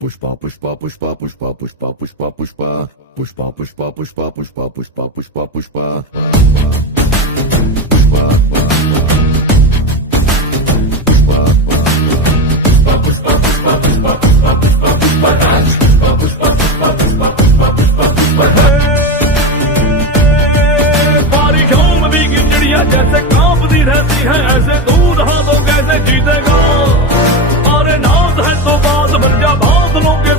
पुष्पा पुष्पा पुष्पा पुष्पा पुष्पा पुष्पा पुष्पा पुष्पा पुष्पा पुष्पा पुष्पा पुष्पा पुष्पा पुष्पा बारिशों में भीगी चिड़िया जैसे कांपती रहती है, ऐसे दूर हाथों कैसे जीतेगा। अरे नाज है तो बात बन जा बादलों के